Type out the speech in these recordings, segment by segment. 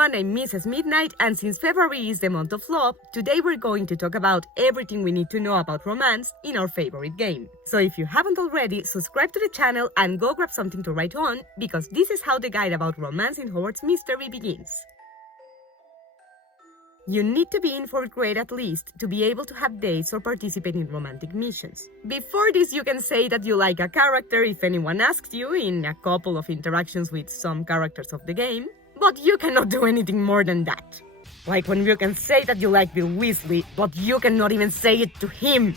everyone, I'm Mrs. Midnight, and since February is the month of love, today we're going to talk about everything we need to know about romance in our favorite game. So if you haven't already, subscribe to the channel and go grab something to write on, because this is how the guide about romance in Hogwarts Mystery begins. You need to be in 4th grade at least to be able to have dates or participate in romantic missions. Before this, you can say that you like a character if anyone asks you in a couple of interactions with some characters of the game, but you cannot do anything more than that. Like when you can say that you like Bill Weasley, but you cannot even say it to him.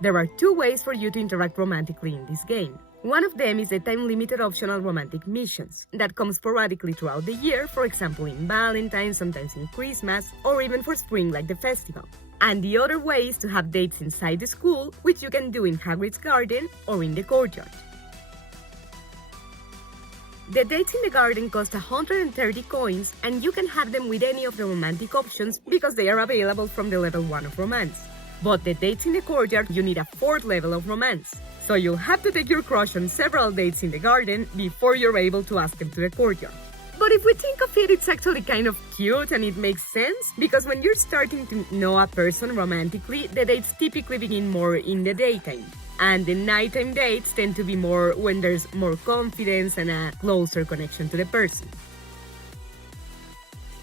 There are 2 ways for you to interact romantically in this game. One of them is the time-limited optional romantic missions that come sporadically throughout the year, for example in Valentine's, sometimes in Christmas, or even for spring like the festival. And the other way is to have dates inside the school, which you can do in Hagrid's garden or in the courtyard. The dates in the garden cost 130 coins, and you can have them with any of the romantic options because they are available from the level 1 of romance. But the dates in the courtyard, you need a 4th level of romance. So you'll have to take your crush on several dates in the garden before you're able to ask them to the courtyard. But if we think of it, it's actually kind of cute and it makes sense, because when you're starting to know a person romantically, the dates typically begin more in the daytime. And the nighttime dates tend to be more when there's more confidence and a closer connection to the person.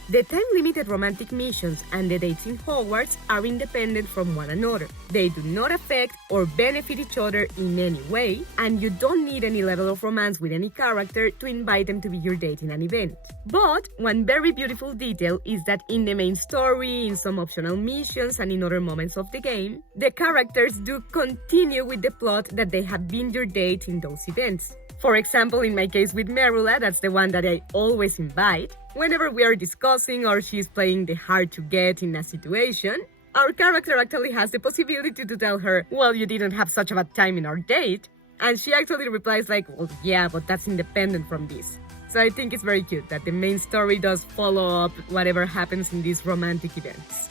The time-limited romantic missions and the dates in Hogwarts are independent from one another. They do not affect or benefit each other in any way, and you don't need any level of romance with any character to invite them to be your date in an event. But one very beautiful detail is that in the main story, in some optional missions, and in other moments of the game, the characters do continue with the plot that they have been your date in those events. For example, in my case with Merula, that's the one that I always invite. Whenever we are discussing or she's playing the hard to get in a situation, our character actually has the possibility to tell her, well, you didn't have such a bad time in our date. And she actually replies like, well, yeah, but that's independent from this. So I think it's very cute that the main story does follow up whatever happens in these romantic events.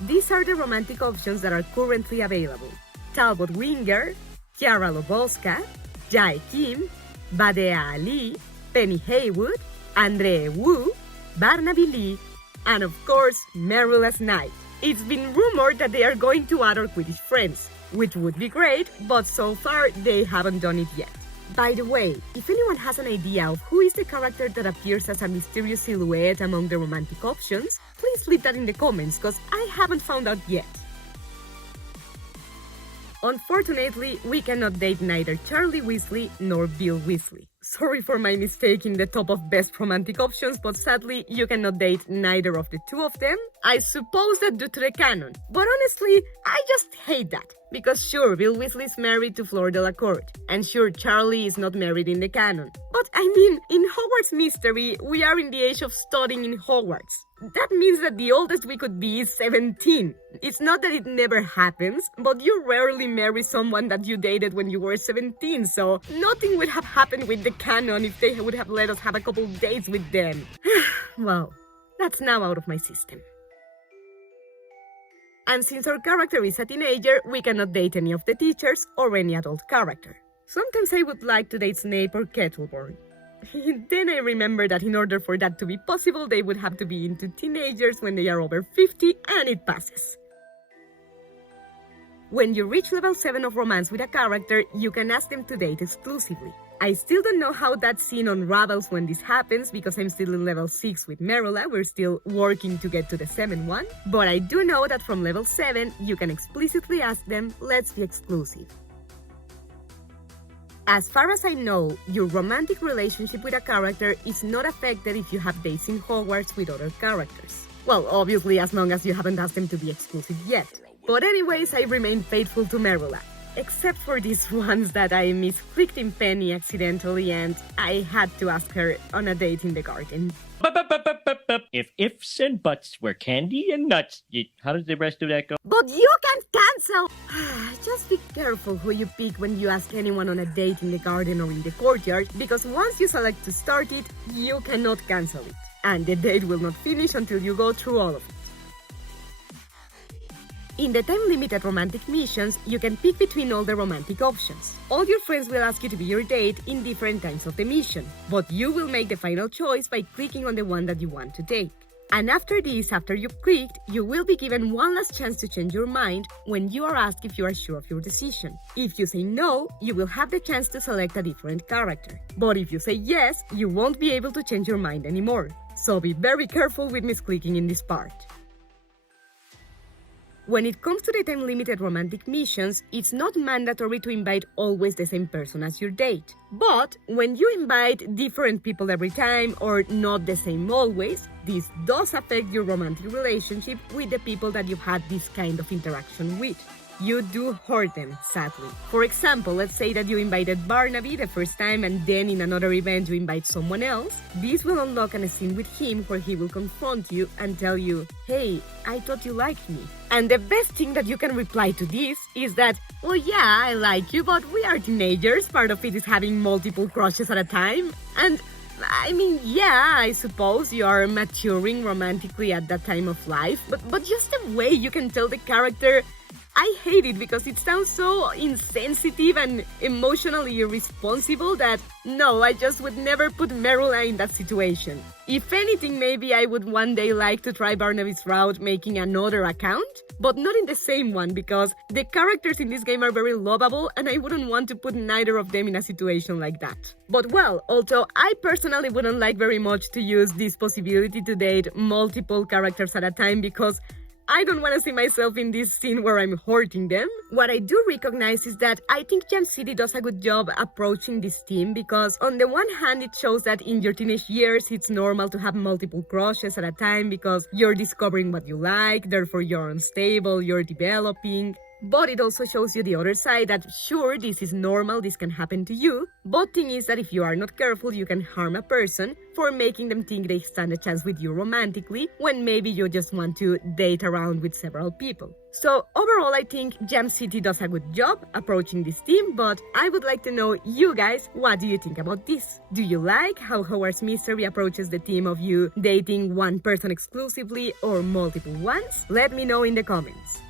These are the romantic options that are currently available. Talbot Winger, Kiara Lobolska, Jae Kim, Badea Ali, Penny Haywood, Andre Wu, Barnaby Lee, and of course, Merula's Knight. It's been rumored that they are going to add our Quidditch friends, which would be great, but so far they haven't done it yet. By the way, if anyone has an idea of who is the character that appears as a mysterious silhouette among the romantic options, please leave that in the comments, cause I haven't found out yet. Unfortunately, we cannot date neither Charlie Weasley nor Bill Weasley. Sorry for my mistake in the top of best romantic options, but sadly, you cannot date neither of the 2 of them. I suppose that due to the canon. But honestly, I just hate that. Because sure, Bill Weasley is married to Fleur Delacour, and sure, Charlie is not married in the canon. But I mean, in Hogwarts Mystery, we are in the age of studying in Hogwarts. That means that the oldest we could be is 17. It's not that it never happens, but you rarely marry someone that you dated when you were 17, so nothing would have happened with the canon if they would have let us have a couple dates with them. Well, that's now out of my system. And since our character is a teenager, we cannot date any of the teachers or any adult character. Sometimes I would like to date Snape or Kettleborn. Then I remember that in order for that to be possible, they would have to be into teenagers when they are over 50, and it passes. When you reach level 7 of romance with a character, you can ask them to date exclusively. I still don't know how that scene unravels when this happens, because I'm still in level 6 with Merula, we're still working to get to the 7th one, but I do know that from level 7, you can explicitly ask them, let's be exclusive. As far as I know, your romantic relationship with a character is not affected if you have dates in Hogwarts with other characters. Well, obviously as long as you haven't asked them to be exclusive yet. But anyways, I remain faithful to Merula. Except for these ones that I misclicked in Penny accidentally and I had to ask her on a date in the garden. If ifs and buts were candy and nuts, how does the rest of that go? But you can cancel! Just be careful who you pick when you ask anyone on a date in the garden or in the courtyard, because once you select to start it, you cannot cancel it. And the date will not finish until you go through all of it. In the time-limited romantic missions, you can pick between all the romantic options. All your friends will ask you to be your date in different times of the mission, but you will make the final choice by clicking on the one that you want to take. And after this, after you've clicked, you will be given one last chance to change your mind when you are asked if you are sure of your decision. If you say no, you will have the chance to select a different character. But if you say yes, you won't be able to change your mind anymore. So be very careful with misclicking in this part. When it comes to the time-limited romantic missions, it's not mandatory to invite always the same person as your date. But when you invite different people every time or not the same always, this does affect your romantic relationship with the people that you've had this kind of interaction with. You do hurt them, sadly. For example, let's say that you invited Barnaby the first time and then in another event you invite someone else. This will unlock a scene with him where he will confront you and tell you, "Hey, I thought you liked me." And the best thing that you can reply to this is that, "Well, yeah, I like you, but we are teenagers. Part of it is having multiple crushes at a time. And I mean, yeah, I suppose you are maturing romantically at that time of life, but just the way you can tell the character, I hate it because it sounds so insensitive and emotionally irresponsible that no, I just would never put Merula in that situation. If anything, maybe I would one day like to try Barnaby's route making another account, but not in the same one because the characters in this game are very lovable and I wouldn't want to put neither of them in a situation like that. But well, although I personally wouldn't like very much to use this possibility to date multiple characters at a time because I don't want to see myself in this scene where I'm hurting them. What I do recognize is that I think Jam City does a good job approaching this theme because on the one hand it shows that in your teenage years it's normal to have multiple crushes at a time because you're discovering what you like, therefore you're unstable, you're developing. But it also shows you the other side that sure, this is normal, this can happen to you, but thing is that if you are not careful, you can harm a person for making them think they stand a chance with you romantically when maybe you just want to date around with several people. So overall, I think Jam City does a good job approaching this theme, but I would like to know you guys, what do you think about this? Do you like how Hogwarts Mystery approaches the theme of you dating one person exclusively or multiple ones? Let me know in the comments.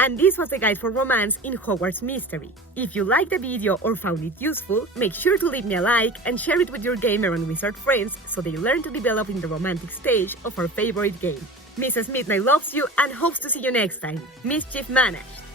And this was the guide for romance in Hogwarts Mystery. If you liked the video or found it useful, make sure to leave me a like and share it with your gamer and wizard friends so they learn to develop in the romantic stage of our favorite game. Mrs. Midnight loves you and hopes to see you next time. Mischief managed!